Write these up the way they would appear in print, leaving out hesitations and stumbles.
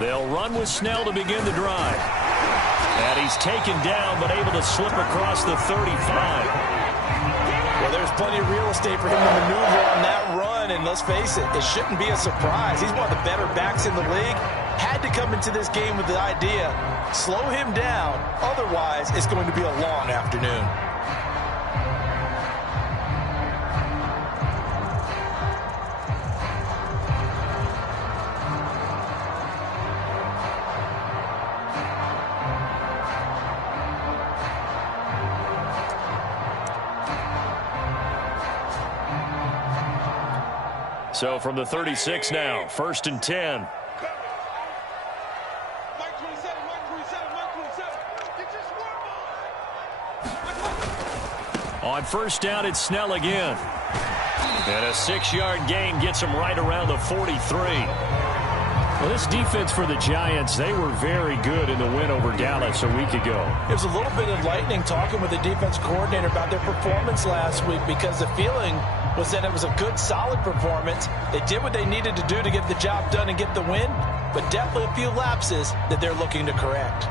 They'll run with Snell to begin the drive. And he's taken down, but able to slip across the 35. Well, there's plenty of real estate for him to maneuver on that run, and let's face it, it shouldn't be a surprise. He's one of the better backs in the league. Had to come into this game with the idea, slow him down, otherwise it's going to be a long afternoon. So from the 36 now, 1st and 10. On 1st down, it's Snell again. And a 6-yard gain gets him right around the 43. Well, this defense for the Giants, they were very good in the win over Dallas a week ago. It was a little bit enlightening talking with the defense coordinator about their performance last week, because the feeling was that it was a good, solid performance. They did what they needed to do to get the job done and get the win, but definitely a few lapses that they're looking to correct.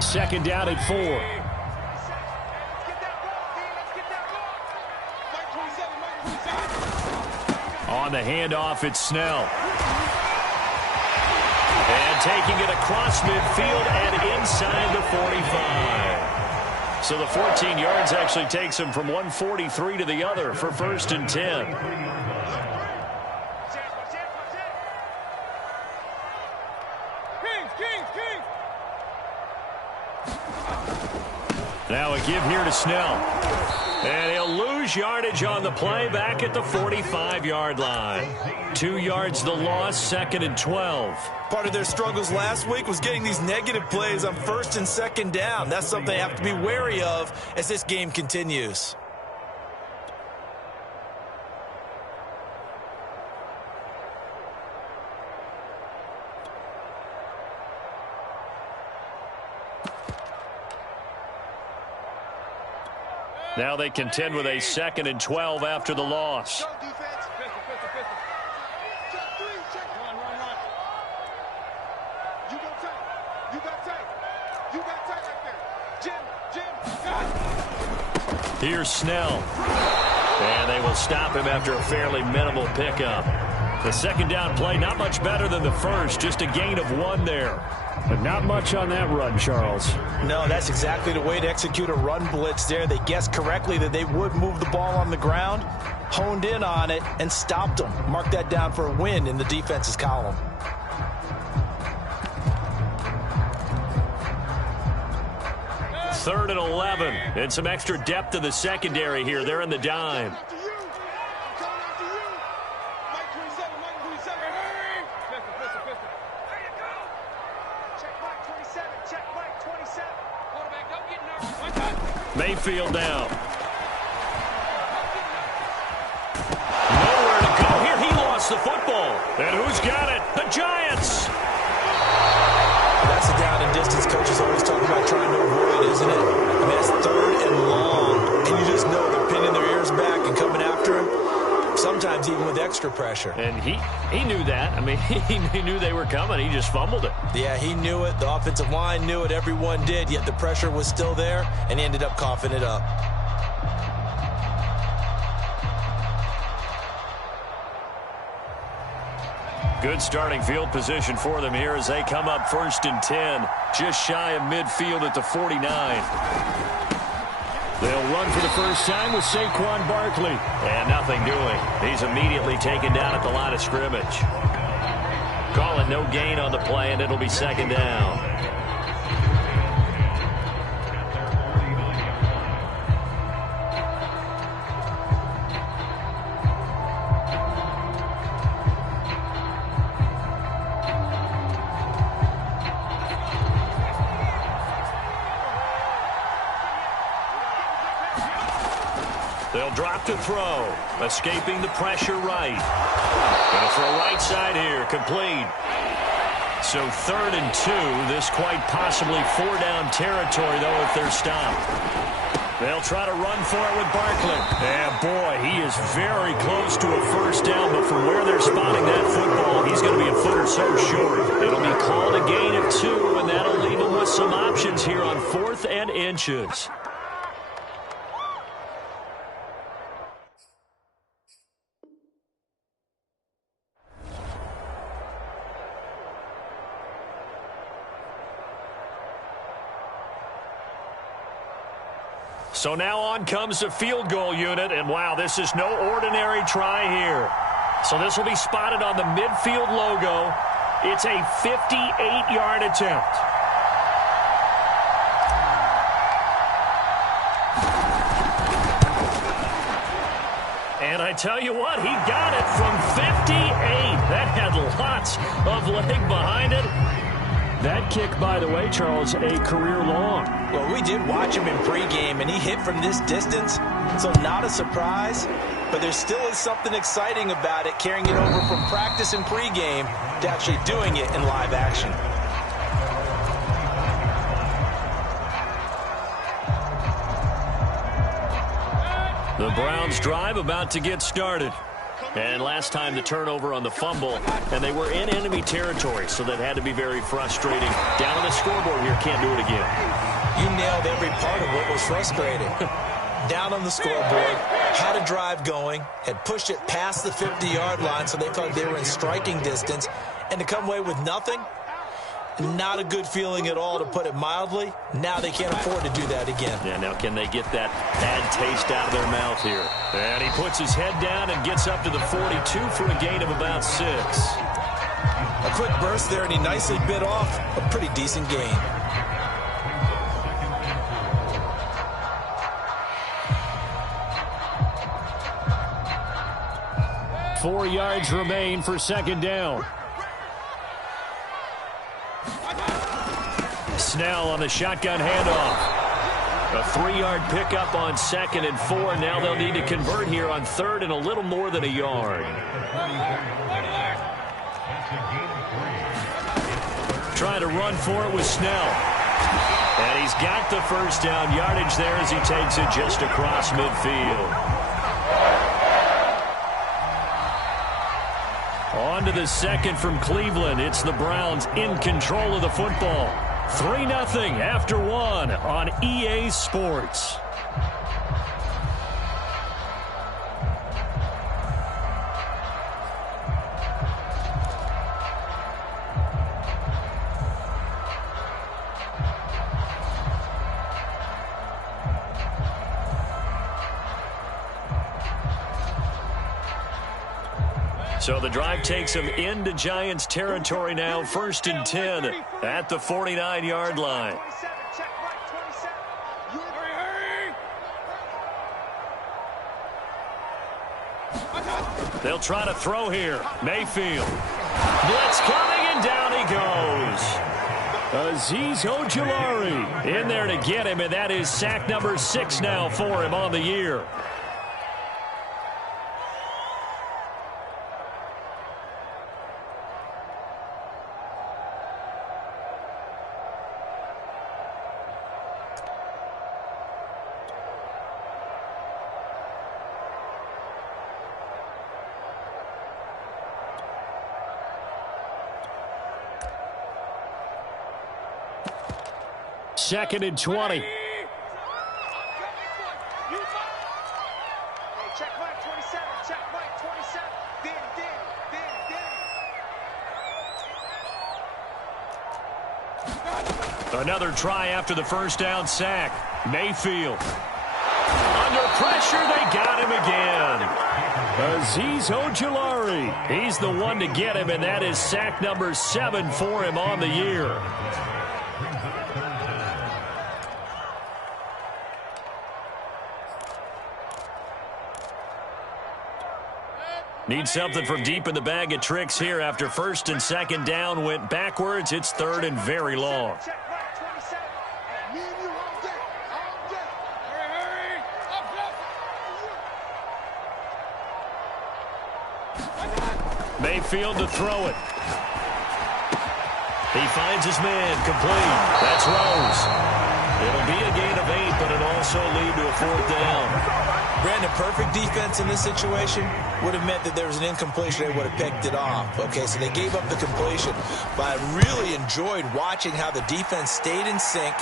Second down at 4. On the handoff, it's Snell. And taking it across midfield and inside the 45. So the 14 yards actually takes him from 143 to the other for 1st and 10. Now a give here to Snell. And he'll lose yardage on the play back at the 45-yard line. 2 yards the loss, 2nd and 12. Part of their struggles last week was getting these negative plays on 1st and 2nd down. That's something they have to be wary of as this game continues. Now they contend with a 2nd and 12 after the loss. Here's Snell. And they will stop him after a fairly minimal pickup. The 2nd down play, not much better than the first, just a gain of 1 there. But not much on that run, Charles. No, that's exactly the way to execute a run blitz there. They guessed correctly that they would move the ball on the ground, honed in on it, and stopped them. Mark that down for a win in the defense's column. Third and 11, and some extra depth to the secondary here. They're in the dime. Mayfield down. Nowhere to go here. He lost the football. And who's got it? The Giants. That's a down and distance coaches always talk about trying to avoid, isn't it? I mean, that's 3rd and long. And you just know they're pinning their ears back and coming after him. Sometimes even with extra pressure. And he knew that. I mean, he knew they were coming. He just fumbled it. Yeah, he knew it. The offensive line knew it. Everyone did. Yet the pressure was still there, and he ended up coughing it up. Good starting field position for them here as they come up 1st and 10. Just shy of midfield at the 49. They'll run for the first time with Saquon Barkley. And nothing doing. He's immediately taken down at the line of scrimmage. Call it no gain on the play, and it'll be 2nd down. They'll drop to throw. Escaping the pressure right. Gonna throw right side here. Complete. So 3rd and 2. This quite possibly 4-down territory, though, if they're stopped. They'll try to run for it with Barkley. And, boy, he is very close to a first down, but from where they're spotting that football, he's going to be a foot or so short. It'll be called a gain of 2, and that'll leave him with some options here on 4th and inches. So now on comes the field goal unit, and wow, this is no ordinary try here. So this will be spotted on the midfield logo. It's a 58-yard attempt. And I tell you what, he got it from 58. That had lots of leg behind it. That kick, by the way, Charles, a career long. Well, we did watch him in pregame, and he hit from this distance, so not a surprise. But there still is something exciting about it, carrying it over from practice and pregame to actually doing it in live action. The Browns drive about to get started. And last time the turnover on the fumble, and they were in enemy territory, so that had to be very frustrating. Down on the scoreboard here, can't do it again. You nailed every part of what was frustrating. Down on the scoreboard, had a drive going, had pushed it past the 50-yard line, so they thought they were in striking distance, and to come away with nothing, not a good feeling at all, to put it mildly. Now they can't afford to do that again. Yeah, now can they get that bad taste out of their mouth here? And he puts his head down and gets up to the 42 for a gain of about 6. A quick burst there, and he nicely bit off a pretty decent gain. Four yards remain for second down. Snell on the shotgun handoff. A 3-yard pickup on 2nd and 4. Now they'll need to convert here on 3rd and a little more than a yard. Trying to run for it with Snell. And he's got the first down yardage there as he takes it just across midfield. On to the second from Cleveland. It's the Browns in control of the football. 3-0 after 1 on EA Sports. So the drive takes them into Giants territory now. 1st and 10 at the 49-yard line. They'll try to throw here. Mayfield. Blitz coming, and down he goes. Azeez Ojulari in there to get him, and that is sack number 6 now for him on the year. Second and 20. Check Mike 27. Check Mike 27. Danny. Another try after the first down sack. Mayfield. Under pressure, they got him again. Azeez Ojulari. He's the one to get him, and that is sack number 7 for him on the year. Need something from deep in the bag of tricks here after 1st and 2nd down went backwards. It's 3rd and very long. Mayfield to throw it. He finds his man, complete. That's Rose. It'll be a gain of 8, but it'll also lead to a 4th down. Brandon, perfect defense in this situation would have meant that there was an incompletion. They would have picked it off. Okay, so they gave up the completion. But I really enjoyed watching how the defense stayed in sync,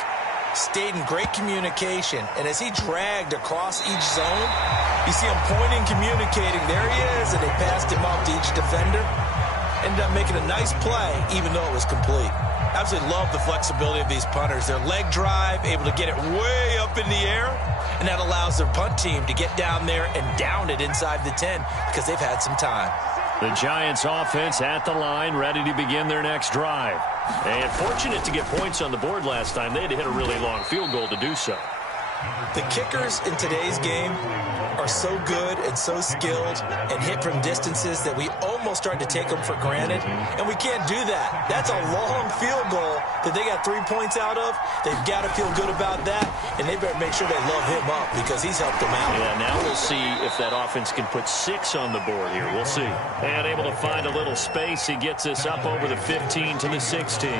stayed in great communication, and as he dragged across each zone, you see him pointing, communicating. There he is, and they passed him off to each defender. Ended up making a nice play, even though it was complete. Absolutely love the flexibility of these punters. Their leg drive, able to get it way up in the air, and that allows their punt team to get down there and down it inside the 10 because they've had some time. The Giants offense at the line, ready to begin their next drive. And fortunate to get points on the board last time. They had to hit a really long field goal to do so. The kickers in today's game are so good and so skilled and hit from distances that we almost start to take them for granted, and we can't do that. That's a long field goal that they got 3 points out of. They've got to feel good about that, and they better make sure they love him up because he's helped them out. Yeah, now we'll see if that offense can put 6 on the board here. We'll see. And able to find a little space. He gets us up over the 15 to the 16.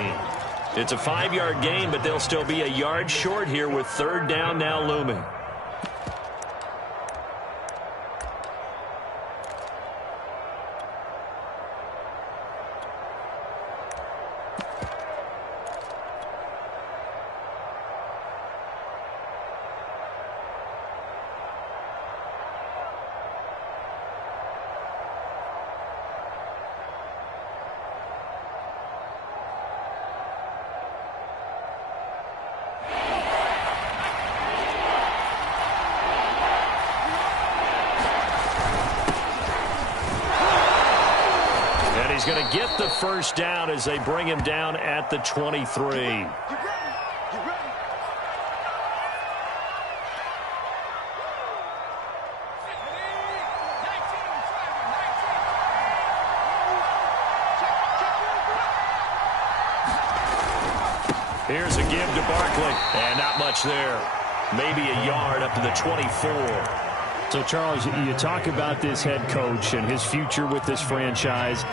It's a 5-yard gain, but they'll still be a yard short here with 3rd down now looming. He's going to get the 1st down as they bring him down at the 23. Here's a give to Barkley, and not much there. Maybe a yard up to the 24. So, Charles, you talk about this head coach and his future with this franchise.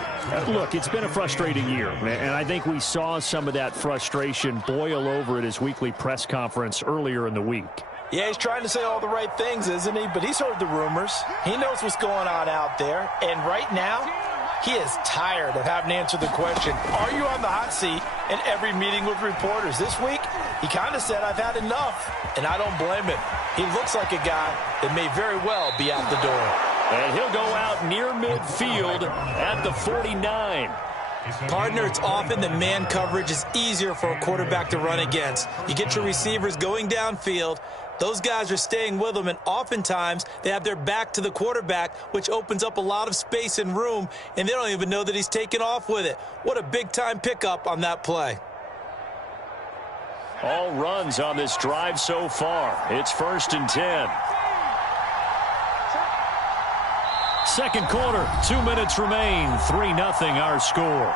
Look, it's been a frustrating year, and I think we saw some of that frustration boil over at his weekly press conference earlier in the week. Yeah, he's trying to say all the right things, isn't he? But he's heard the rumors. He knows what's going on out there. And right now, he is tired of having to answer the question, are you on the hot seat in every meeting with reporters? This week, he kind of said, I've had enough, and I don't blame him. He looks like a guy that may very well be out the door. And he'll go out near midfield at the 49. Partner, it's often that man coverage is easier for a quarterback to run against. You get your receivers going downfield. Those guys are staying with them, and oftentimes they have their back to the quarterback, which opens up a lot of space and room, and they don't even know that he's taken off with it. What a big-time pickup on that play. All runs on this drive so far. It's 1st and 10. Second quarter, 2 minutes remain. 3-0 our score.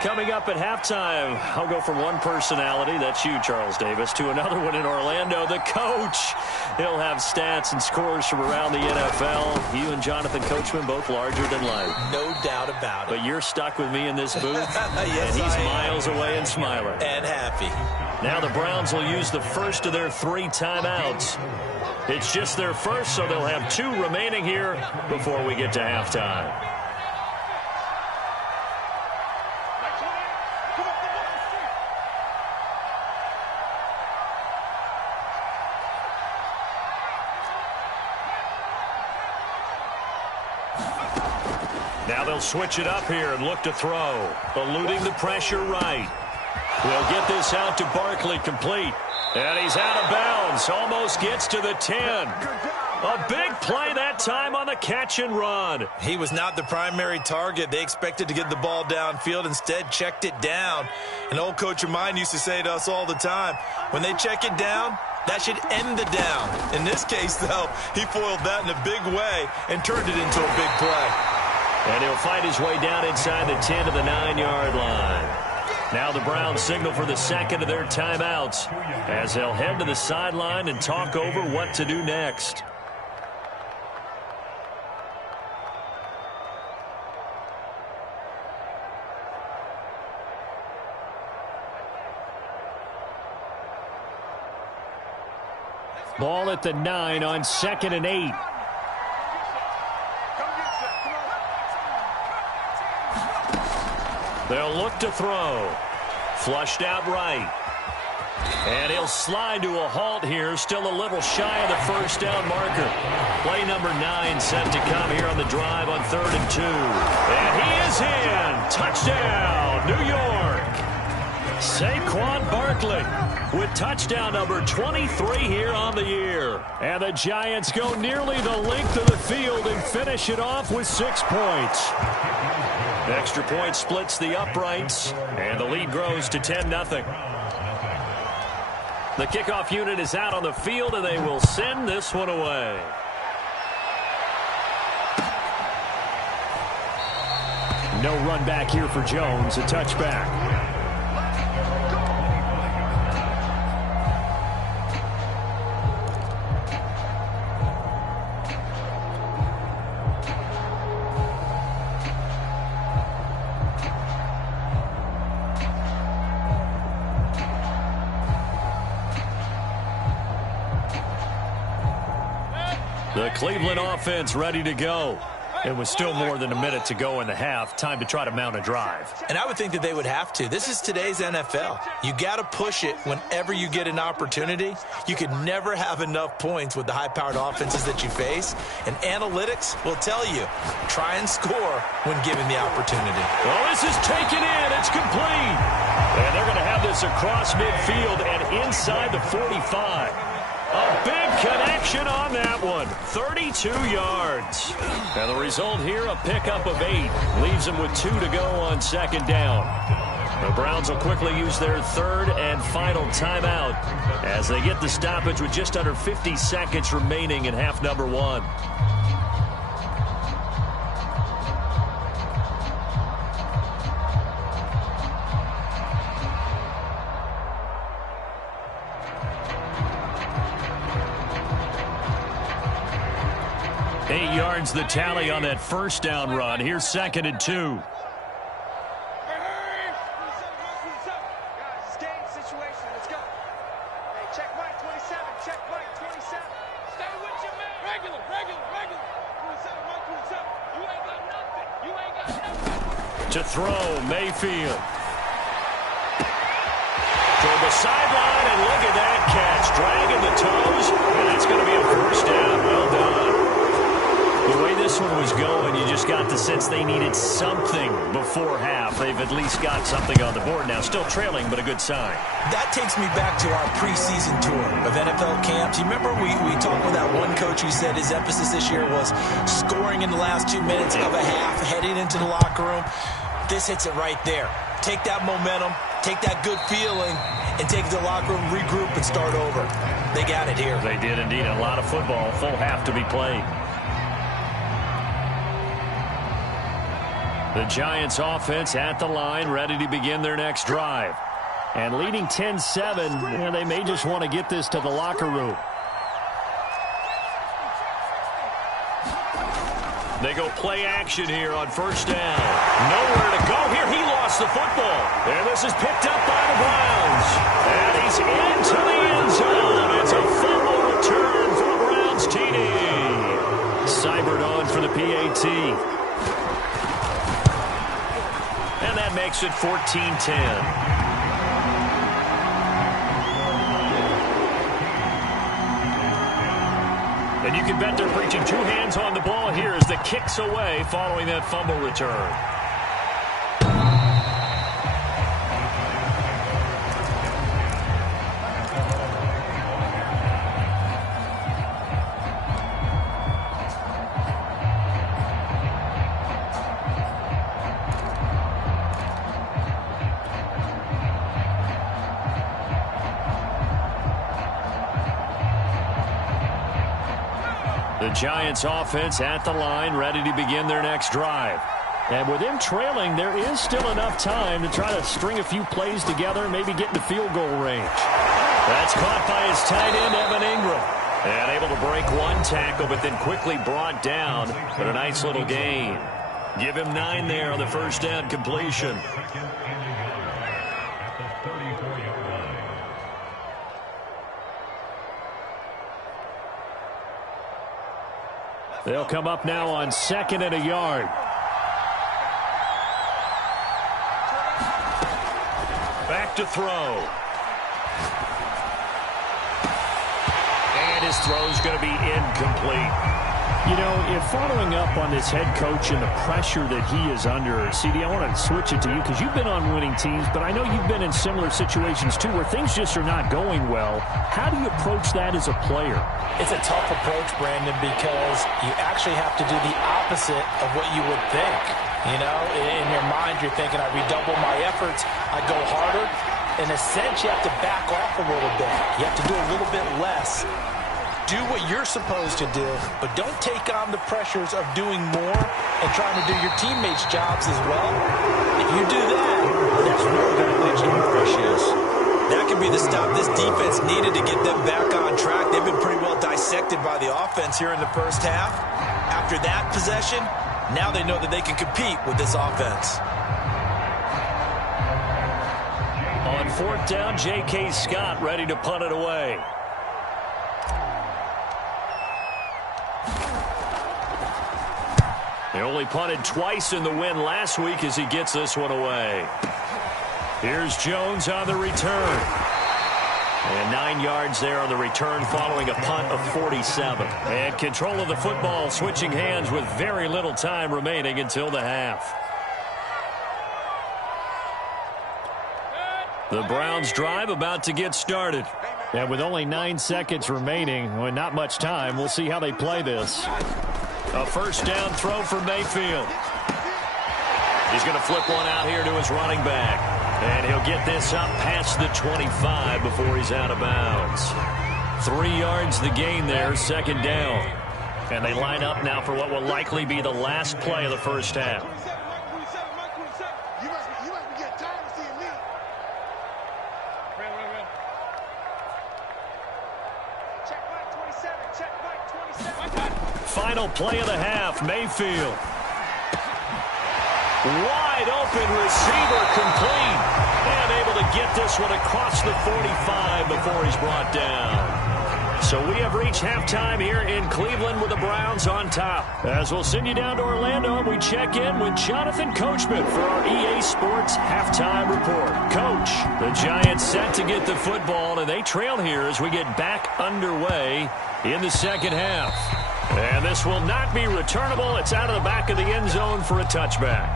Coming up at halftime, I'll go from one personality, that's you, Charles Davis, to another one in Orlando, the coach. He'll have stats and scores from around the NFL. You and Jonathan Coachman, both larger than life. No doubt about it. But you're stuck with me in this booth, yes, and he's miles away and smiling. And happy. Now the Browns will use the first of their 3 timeouts. It's just their first, so they'll have 2 remaining here before we get to halftime. Now they'll switch it up here and look to throw. Eluding the pressure right. We'll get this out to Barkley, complete. And he's out of bounds. Almost gets to the 10. A big play that time on the catch and run. He was not the primary target. They expected to get the ball downfield. Instead, checked it down. An old coach of mine used to say to us all the time, when they check it down, that should end the down. In this case, though, he foiled that in a big way and turned it into a big play. And he'll fight his way down inside the 10 to the 9-yard line. Now the Browns signal for the second of their timeouts as they'll head to the sideline and talk over what to do next. Ball at the 9 on 2nd and 8. They'll look to throw. Flushed out right. And he'll slide to a halt here, still a little shy of the first down marker. Play number 9 set to come here on the drive on 3rd and 2. And he is in. Touchdown, New York. Saquon Barkley with touchdown number 23 here on the year. And the Giants go nearly the length of the field and finish it off with 6 points. Extra point splits the uprights, and the lead grows to 10-0. The kickoff unit is out on the field, and they will send this one away. No run back here for Jones, a touchback. The Cleveland offense ready to go. It was still more than a minute to go in the half. Time to try to mount a drive. And I would think that they would have to. This is today's NFL. You got to push it whenever you get an opportunity. You can never have enough points with the high-powered offenses that you face. And analytics will tell you, try and score when given the opportunity. Well, this is taken in. It's complete. And they're going to have this across midfield and inside the 45. A big connection on that one. 32 yards. And the result here, a pickup of 8. Leaves them with 2 to go on 2nd down. The Browns will quickly use their 3rd and final timeout as they get the stoppage with just under 50 seconds remaining in half number 1. The tally on that first down run. Here's 2nd and 2. Guys, it's game situation. Let's go. Hey, check Mike 27. Check Mike 27. Stay with your man. Regular. 27, Mike 27. You ain't got nothing. You ain't got nothing. To throw, Mayfield. Toward the sideline, and look at that catch. Dragging the toes, and that's going to be a first down. Well done. The way this one was going, you just got the sense they needed something before half. They've at least got something on the board now. Still trailing, but a good sign. That takes me back to our preseason tour of NFL camps. You remember we talked with that one coach who said his emphasis this year was scoring in the last 2 minutes of a half, heading into the locker room. This hits it right there. Take that momentum, take that good feeling, and take it to the locker room, regroup, and start over. They got it here. They did indeed. A lot of football, full half to be played. The Giants offense at the line, ready to begin their next drive. And leading 10-7, they may just want to get this to the locker room. They go play action here on first down. Nowhere to go here. He lost the football. And this is picked up by the Browns. And he's into the end zone. It's a fumble return for the Browns TD. Cybert on for the PAT. And that makes it 14-10. And you can bet they're preaching 2 hands on the ball here as the kick's away following that fumble return. The Giants offense at the line, ready to begin their next drive. And with him trailing, there is still enough time to try to string a few plays together, maybe get into field goal range. That's caught by his tight end, Evan Ingram. And able to break one tackle, but then quickly brought down. But a nice little gain. Give him 9 there on the first down completion. They'll come up now on 2nd and a yard. Back to throw. And his throw's going to be incomplete. You know, if following up on this head coach and the pressure that he is under, CD, I want to switch it to you because you've been on winning teams, but I know you've been in similar situations too where things just are not going well. How do you approach that as a player? It's a tough approach, Brandon, because you actually have to do the opposite of what you would think. You know, in your mind, you're thinking, I redouble my efforts, I go harder. In a sense, you have to back off a little bit. You have to do a little bit less. Do what you're supposed to do, but don't take on the pressures of doing more and trying to do your teammates' jobs as well. If you do that, that's really going to put you in fresh shoes. That could be the stop this defense needed to get them back on track. They've been pretty well dissected by the offense here in the first half. After that possession, now they know that they can compete with this offense. On 4th down, J.K. Scott ready to punt it away. They only punted twice in the win last week as he gets this one away. Here's Jones on the return. And 9 yards there on the return following a punt of 47. And control of the football switching hands with very little time remaining until the half. The Browns drive about to get started. And with only 9 seconds remaining, well, not much time, we'll see how they play this. A first down throw for Mayfield. He's going to flip one out here to his running back. And he'll get this up past the 25 before he's out of bounds. 3 yards the gain there, 2nd down. And they line up now for what will likely be the last play of the first half. Final play of the half, Mayfield. Wide open receiver complete. And able to get this one across the 45 before he's brought down. So we have reached halftime here in Cleveland with the Browns on top. As we'll send you down to Orlando, we check in with Jonathan Coachman for our EA Sports Halftime Report. Coach, the Giants set to get the football, and they trail here as we get back underway in the second half. And this will not be returnable. It's out of the back of the end zone for a touchback.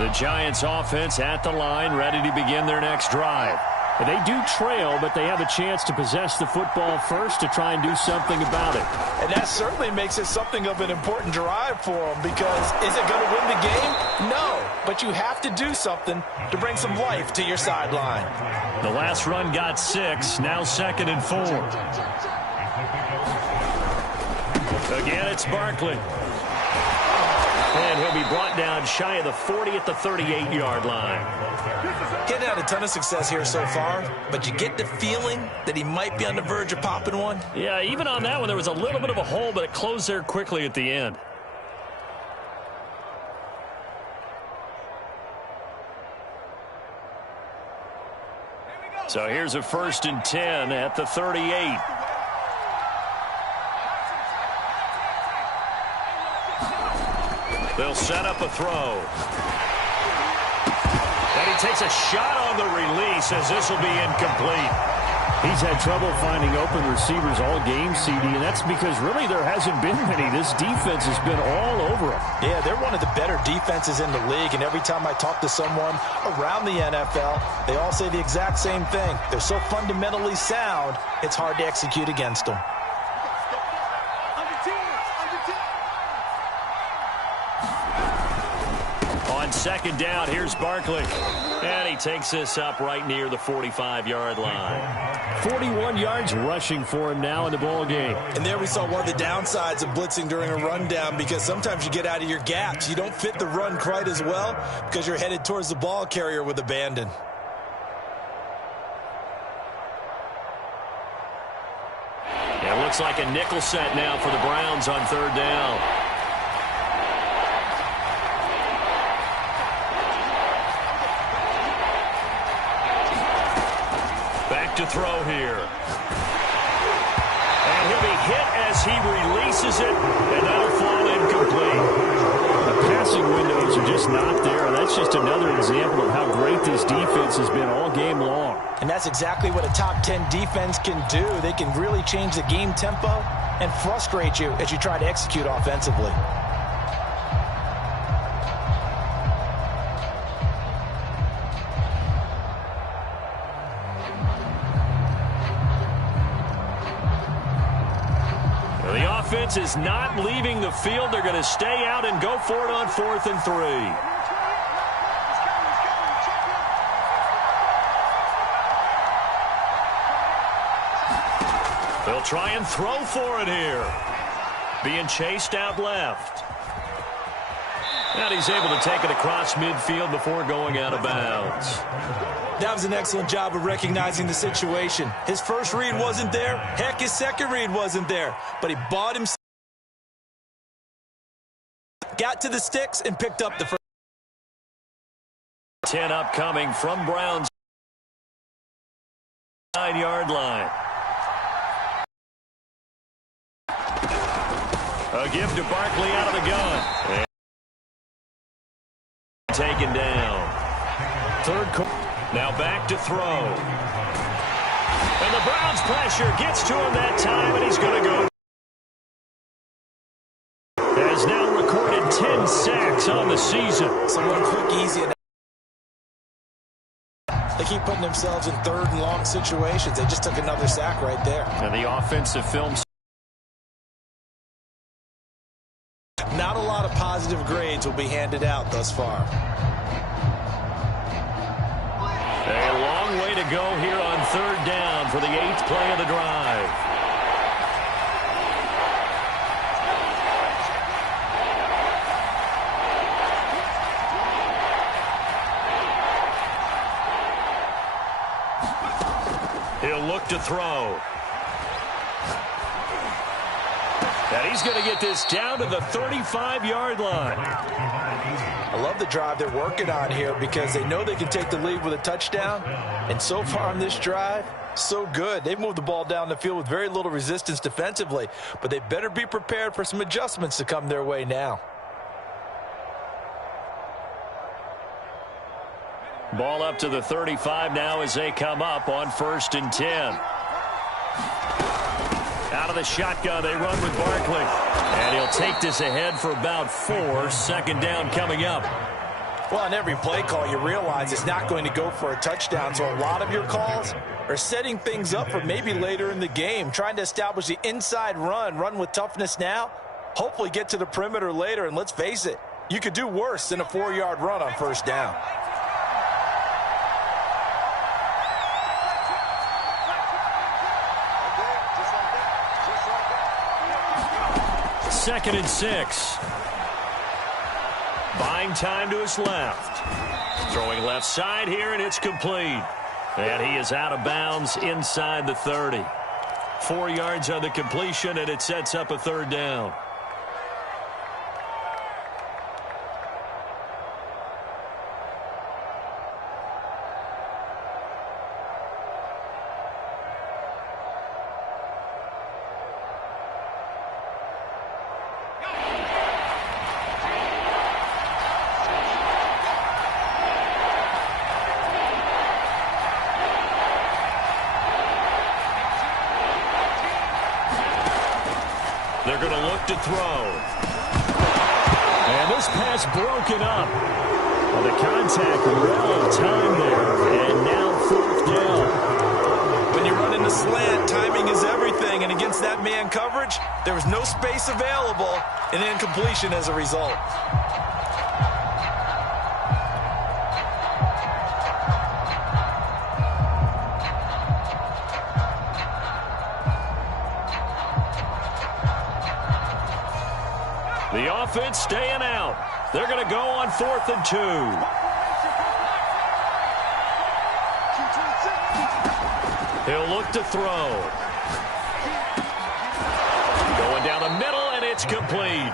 The Giants offense at the line, ready to begin their next drive. They do trail, but they have a chance to possess the football first to try and do something about it. And that certainly makes it something of an important drive for them, because is it going to win the game? No, but you have to do something to bring some life to your sideline. The last run got 6, now 2nd and 4. Again, it's Barkley. And he'll be brought down shy of the 40 at the 38-yard line. Getting had a ton of success here so far, but you get the feeling that he might be on the verge of popping one. Yeah, even on that one, there was a little bit of a hole, but it closed there quickly at the end. So here's a 1st and 10 at the 38. They'll set up a throw. And he takes a shot on the release as this will be incomplete. He's had trouble finding open receivers all game, CD, and that's because really there hasn't been many. This defense has been all over him. Yeah, they're one of the better defenses in the league, and every time I talk to someone around the NFL, they all say the exact same thing. They're so fundamentally sound, it's hard to execute against them. On second down, here's Barkley. And he takes this up right near the 45-yard line. 41 yards rushing for him now in the ball game. And there we saw one of the downsides of blitzing during a rundown, because sometimes you get out of your gaps. You don't fit the run quite as well because you're headed towards the ball carrier with abandon. It looks like a nickel set now for the Browns on third down. Back to throw here. And he'll be hit as he releases it, and that'll fall incomplete. The passing windows are just not there. That's just another example of how great this defense has been all game long. And that's exactly what a top 10 defense can do. They can really change the game tempo and frustrate you as you try to execute offensively. The offense is not leaving the field. They're going to stay out and go for it on 4th and 3. They'll try and throw for it here. Being chased out left. And he's able to take it across midfield before going out of bounds. That was an excellent job of recognizing the situation. His first read wasn't there. Heck, his second read wasn't there. But he bought himself, got to the sticks, and picked up the first. 10 upcoming from Browns. 9-yard line. A give to Barkley out of the gun. And taken down. Third quarter. Now back to throw. And the Browns pressure gets to him that time, and he's going to go. Has now recorded 10 sacks on the season. So one quick, easy. They keep putting themselves in third and long situations. They just took another sack right there. And the offensive film. Not a lot of positive grades will be handed out thus far. A long way to go here on third down for the 8th play of the drive. He'll look to throw. And he's going to get this down to the 35-yard line. I love the drive they're working on here because they know they can take the lead with a touchdown. And so far on this drive, so good. They've moved the ball down the field with very little resistance defensively, but they better be prepared for some adjustments to come their way now. Ball up to the 35 now as they come up on 1st and 10. Out of the shotgun, they run with Barkley. And he'll take this ahead for about 4. 2nd down coming up. Well, on every play call, you realize it's not going to go for a touchdown. So a lot of your calls are setting things up for maybe later in the game, trying to establish the inside run with toughness now, hopefully get to the perimeter later. And let's face it, you could do worse than a 4-yard run on 1st down. Second and 6. Buying time to his left. Throwing left side here, and it's complete. And he is out of bounds inside the 30. 4 yards on the completion, and it sets up a 3rd down. They're going to look to throw. And this pass broken up. Well, the contact well of time there. And now 4th down. When you run in the slant, timing is everything. And against that man coverage, there was no space available, and incompletion as a result. The offense staying out. They're going to go on 4th and 2. He'll look to throw. Going down the middle, and it's complete.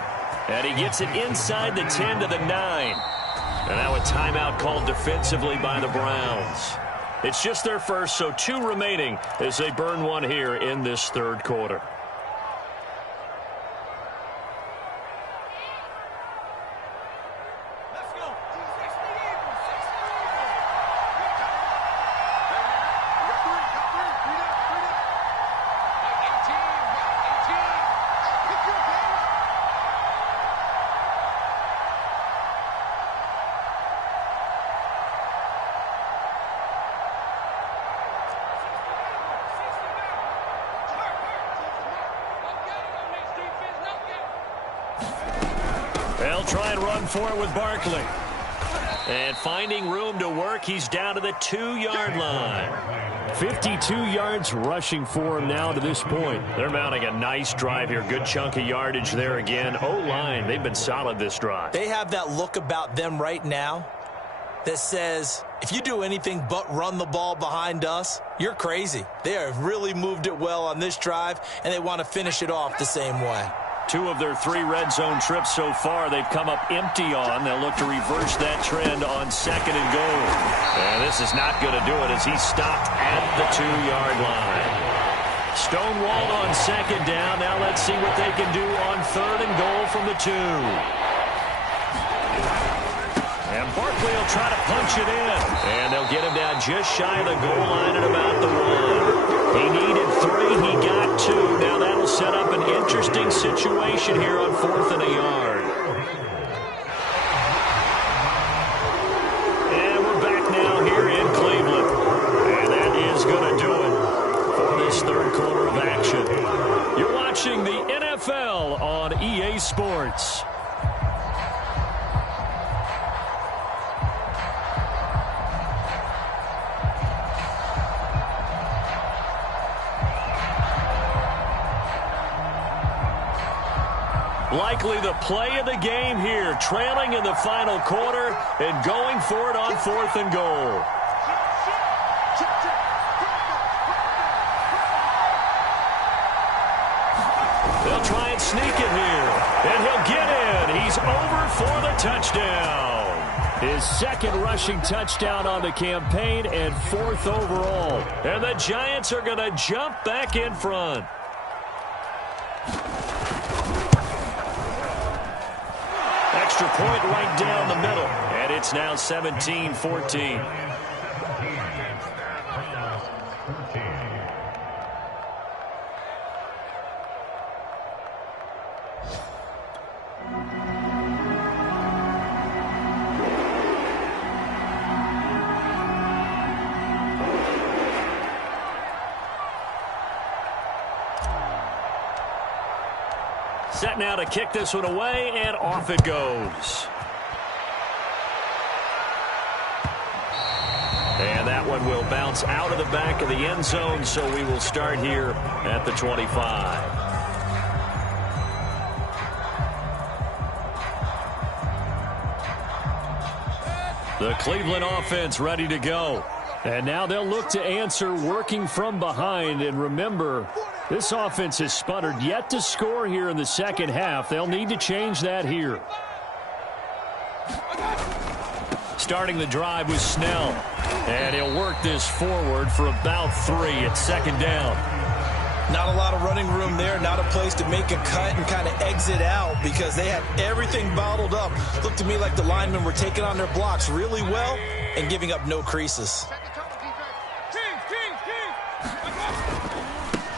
And he gets it inside the 10 to the 9. And now a timeout called defensively by the Browns. It's just their first, so 2 remaining as they burn one here in this 3rd quarter. They'll try and run for it with Barkley. And finding room to work, he's down to the 2-yard line. 52 yards rushing for him now to this point. They're mounting a nice drive here. Good chunk of yardage there again. O-line, they've been solid this drive. They have that look about them right now that says, if you do anything but run the ball behind us, you're crazy. They have really moved it well on this drive, and they want to finish it off the same way. 2 of their 3 red zone trips so far they've come up empty on. They'll look to reverse that trend on 2nd and goal. And this is not going to do it as he's stopped at the 2-yard line. Stonewalled on 2nd down. Now let's see what they can do on 3rd and goal from the 2. And Barkley will try to punch it in. And they'll get him down just shy of the goal line at about the 1. He needed 3. He got 2. Now that'll set up an interesting situation here on 4th and a yard. And we're back now here in Cleveland. And that is going to do it for this 3rd quarter of action. You're watching the NFL on EA Sports. Likely the play of the game here, trailing in the final quarter and going for it on 4th and goal. They'll try and sneak it here, and he'll get in. He's over for the touchdown. His 2nd rushing touchdown on the campaign and 4th overall. And the Giants are going to jump back in front. Extra point right down the middle. And it's now 17-14. Set now to kick this one away, and off it goes. And that one will bounce out of the back of the end zone, so we will start here at the 25. The Cleveland offense ready to go. And now they'll look to answer working from behind. And remember, this offense has sputtered yet to score here in the 2nd half. They'll need to change that here. Starting the drive with Snell. And he'll work this forward for about 3 at 2nd down. Not a lot of running room there, not a place to make a cut and kind of exit out because they had everything bottled up. Looked to me like the linemen were taking on their blocks really well and giving up no creases.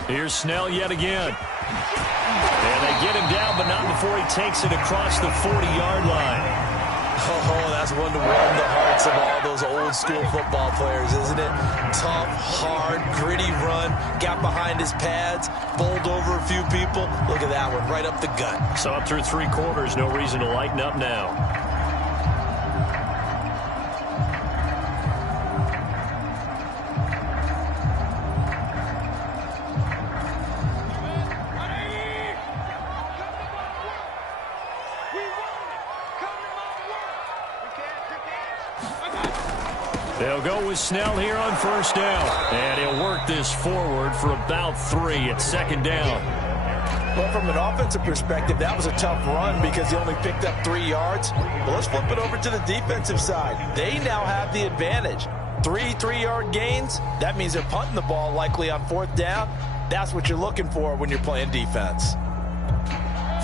Here's Snell yet again. And they get him down, but not before he takes it across the 40-yard line. Oh, that's one to warm the hearts of all those old-school football players, isn't it? Tough, hard, gritty run, got behind his pads, bowled over a few people. Look at that one, right up the gut. So up through 3 quarters, no reason to lighten up now. They'll go with Snell here on first down. And he'll work this forward for about 3 at second down. Well, from an offensive perspective, that was a tough run because he only picked up 3 yards. But let's flip it over to the defensive side. They now have the advantage. 3 3-yard gains, that means they're punting the ball likely on 4th down. That's what you're looking for when you're playing defense.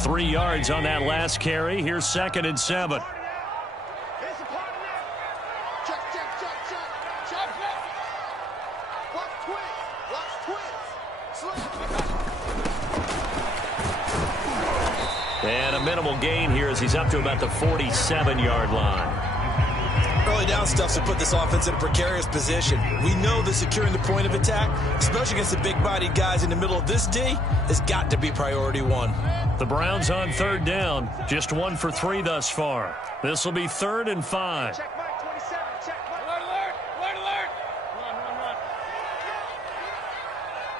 3 yards on that last carry. Here's 2nd and 7. And a minimal gain here as he's up to about the 47-yard line. Early down stuff to put this offense in a precarious position. We know that securing the point of attack, especially against the big-bodied guys in the middle of this D, has got to be priority 1. The Browns on 3rd down, just 1 for 3 thus far. This will be 3rd and 5. Check Mike 27. Check Mike. Alert, alert. Alert, alert. Run, run, run.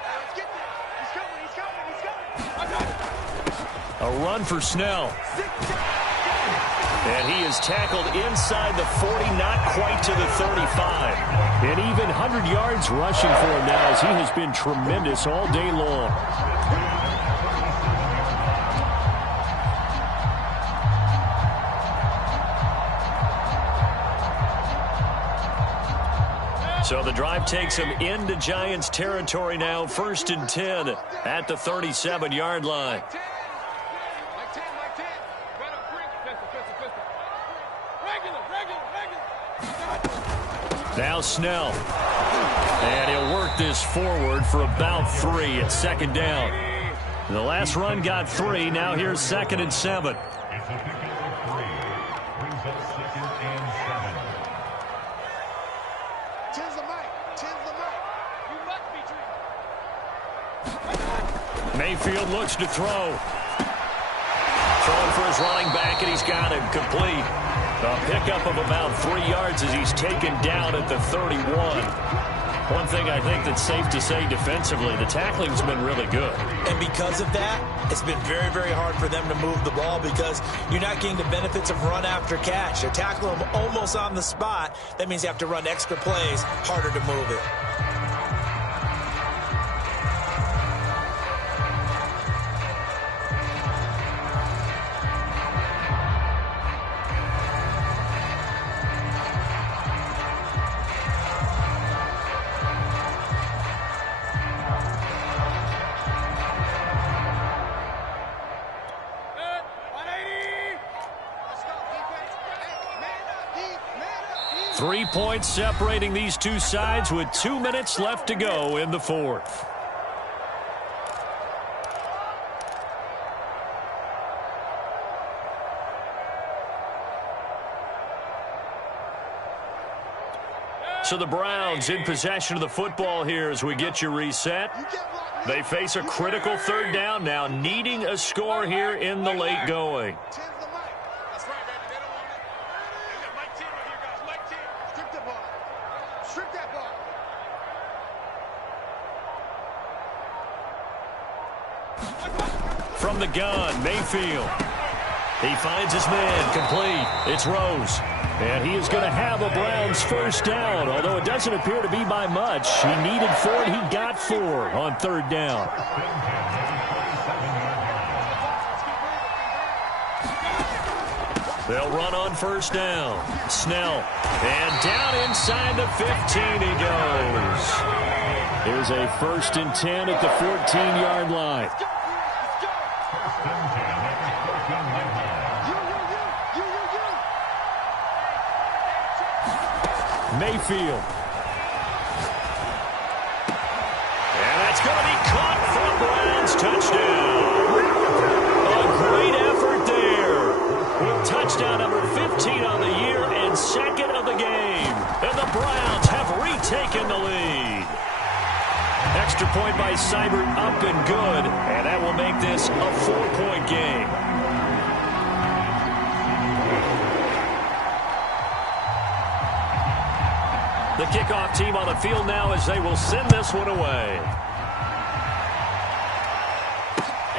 Let's get there. He's coming. He's coming. He's coming. A run for Snell. And he is tackled inside the 40, not quite to the 35. And even 100 yards rushing for him now as he has been tremendous all day long. So the drive takes him into Giants territory now. 1st and 10 at the 37-yard line. Now Snell. And he'll work this forward for about 3 at 2nd down. The last run got 3. Now here's 2nd and 7. Mayfield looks to throw. Throwing for his running back, and he's got him complete. A pickup of about 3 yards as he's taken down at the 31. One thing I think that's safe to say defensively, the tackling's been really good. And because of that, it's been very, very hard for them to move the ball because you're not getting the benefits of run after catch. They're tackling them almost on the spot. That means you have to run extra plays, harder to move it. Three points separating these two sides with 2 minutes left to go in the 4th. So the Browns in possession of the football here as we get you reset. They face a critical 3rd down now, needing a score here in the late going. From the gun, Mayfield. He finds his man, complete. It's Rose. And he is going to have a Browns 1st down, although it doesn't appear to be by much. He needed 4, and he got 4 on 3rd down. They'll run on 1st down. Snell. And down inside the 15 he goes. Here's a 1st and 10 at the 14-yard line. Mayfield. And that's going to be caught for a Browns touchdown. A great effort there. With touchdown number 15 on the year and 2nd of the game. And the Browns have retaken the lead. Extra point by Seibert up and good. And that will make this a 4-point game. The kickoff team on the field now as they will send this one away.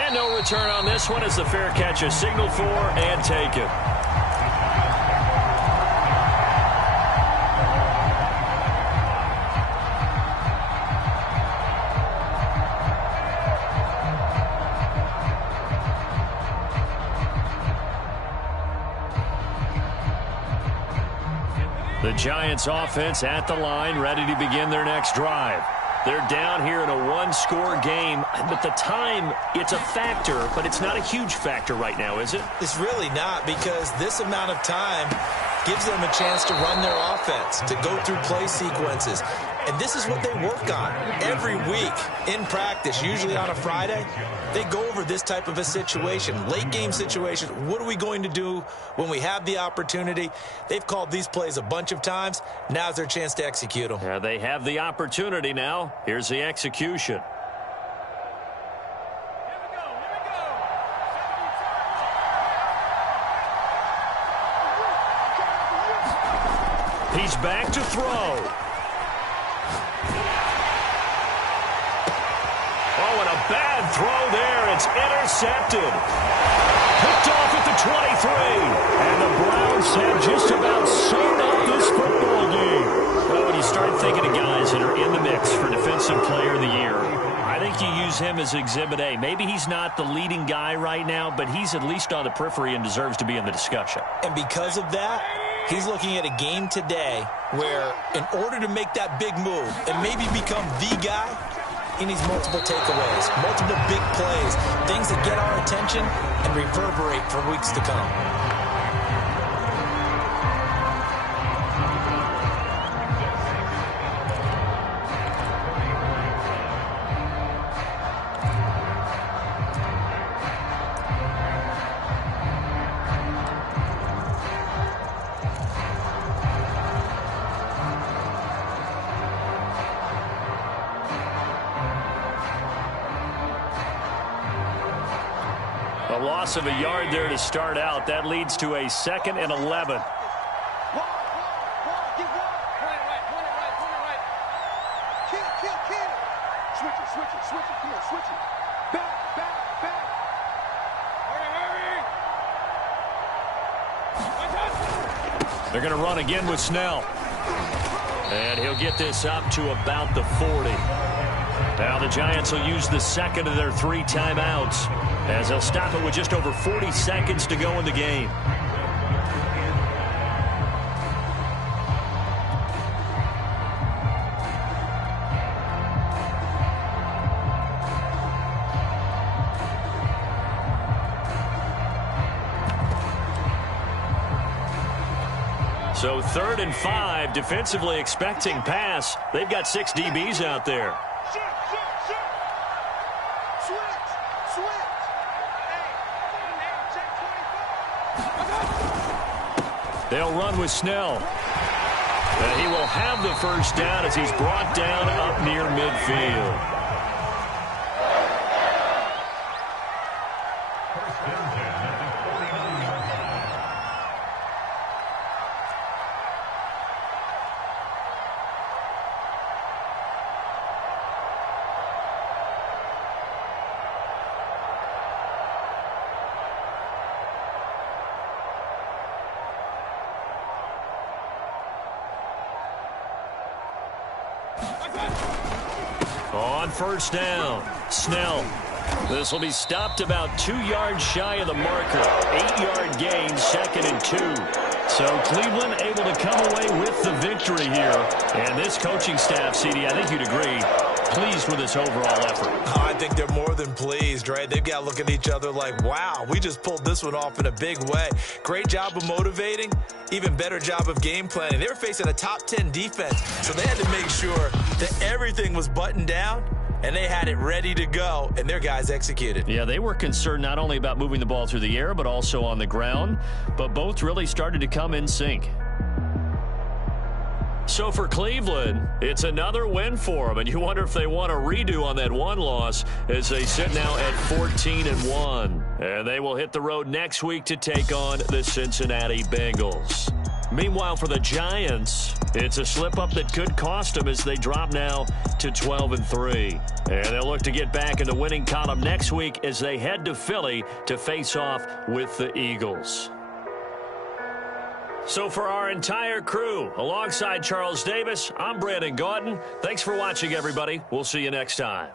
And no return on this one as the fair catch is signaled for and taken. The Giants offense at the line, ready to begin their next drive. They're down here in a one-score game, but the time, it's a factor, but it's not a huge factor right now, is it? It's really not, because this amount of time gives them a chance to run their offense, to go through play sequences. And this is what they work on every week in practice, usually on a Friday. They go over this type of a situation, late-game situation. What are we going to do when we have the opportunity? They've called these plays a bunch of times. Now's their chance to execute them. Yeah, they have the opportunity now. Here's the execution. He's back to throw. Oh, and a bad throw there. It's intercepted. Picked off at the 23. And the Browns have just about sewn up this football game. Well, when you start thinking of guys that are in the mix for Defensive Player of the Year, I think you use him as Exhibit A. Maybe he's not the leading guy right now, but he's at least on the periphery and deserves to be in the discussion. And because of that, he's looking at a game today where, in order to make that big move and maybe become the guy, he needs multiple takeaways, multiple big plays, things that get our attention and reverberate for weeks to come. A loss of a yard there to start out. That leads to a 2nd and 11. They're going to run again with Snell. And he'll get this up to about the 40. Now the Giants will use the second of their 3 timeouts, as they'll stop it with just over 40 seconds to go in the game. So 3rd and 5, defensively expecting pass. They've got 6 DBs out there. They'll run with Snell. And he will have the first down as he's brought down up near midfield. On first down, Snell. This will be stopped about 2 yards shy of the marker. 8-yard gain, 2nd and 2. So Cleveland able to come away with the victory here. And this coaching staff, CD, I think you'd agree, pleased with this overall effort. Oh, I think they're more than pleased, right? They've got to look at each other like, wow, we just pulled this one off in a big way. Great job of motivating, even better job of game planning. They were facing a top 10 defense, so they had to make sure that everything was buttoned down, and they had it ready to go, and their guys executed. Yeah, they were concerned not only about moving the ball through the air, but also on the ground, but both really started to come in sync. So for Cleveland, it's another win for them, and you wonder if they want a redo on that one loss as they sit now at 14-1. And they will hit the road next week to take on the Cincinnati Bengals. Meanwhile, for the Giants, it's a slip-up that could cost them as they drop now to 12-3. And they'll look to get back in the winning column next week as they head to Philly to face off with the Eagles. So for our entire crew, alongside Charles Davis, I'm Brandon Gaudin. Thanks for watching, everybody. We'll see you next time.